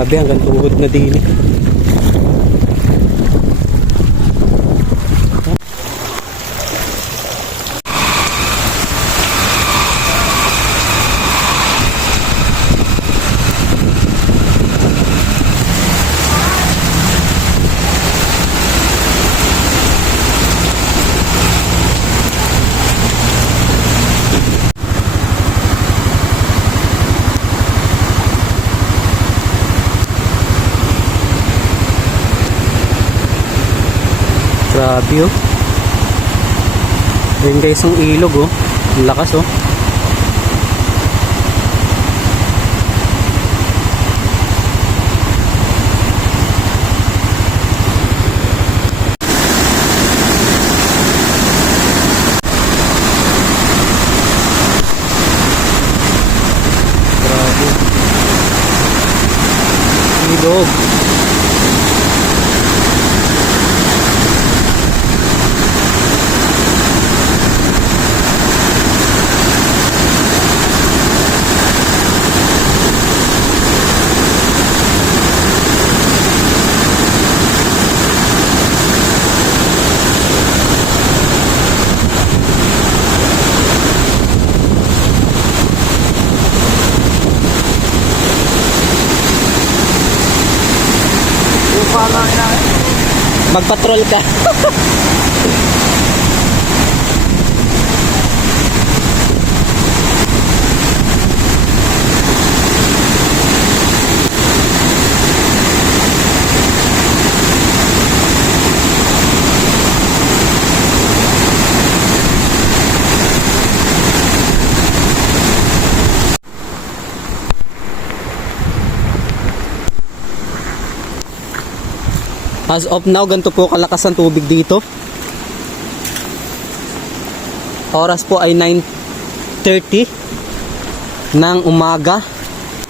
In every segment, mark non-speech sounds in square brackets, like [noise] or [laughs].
Grabe, hanggang tuhod na din eh. Grabe oh. Ayun guys ang ilog oh. Ang lakas oh. Grabe. Ilog. Magpatrol ka. [laughs] As of now, ganito po kalakas ang tubig dito. Oras po ay 9.30 ng umaga.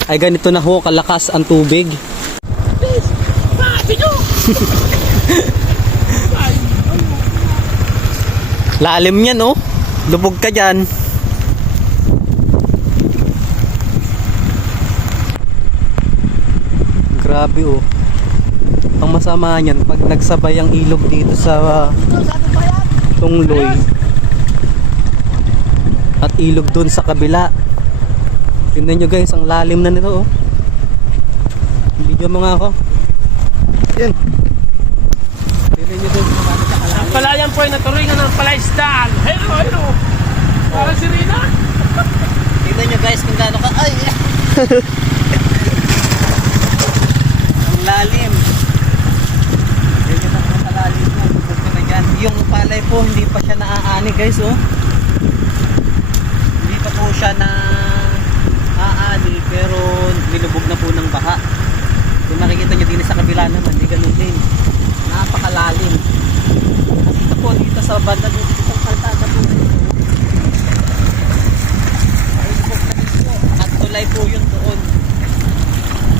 Ay ganito na ho kalakas ang tubig. [laughs] Lalim yan oh. Lubog ka dyan. Grabe oh. Ang masama niyan pag nagsabay ang ilog dito sa Tungloy at ilog doon sa kabila. Tingnan nyo guys, ang lalim na nito oh. Video mo nga ako. Yan. Tingnan nyo doon Ang palayan po ay naturingan ng palaisdaan. Hello, hello. Parang si Rina. Tingnan nyo guys kung gaano ka. Ay! [laughs] ang lalim. Tingnan nyo ang kalalim na. Bukod ko na dyan. Yung palay po, hindi pa siya naaani guys oh. Pa po siya na aani pero nilubog na po ng baha. Kung nakikita nyo din sa kabila naman, di ganun din. Napakalalim. Dito po, dito sa banda dito sa kalsada po. Dito. At tulay po yun doon.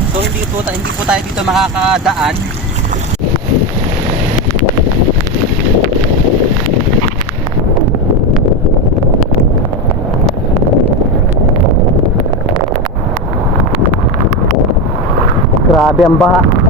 So hindi po, hindi po tayo dito makakadaan. Grabe ang baha.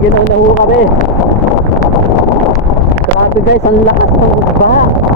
Giniginaw na ho kami. Grabe guys, ang lakas ng baha.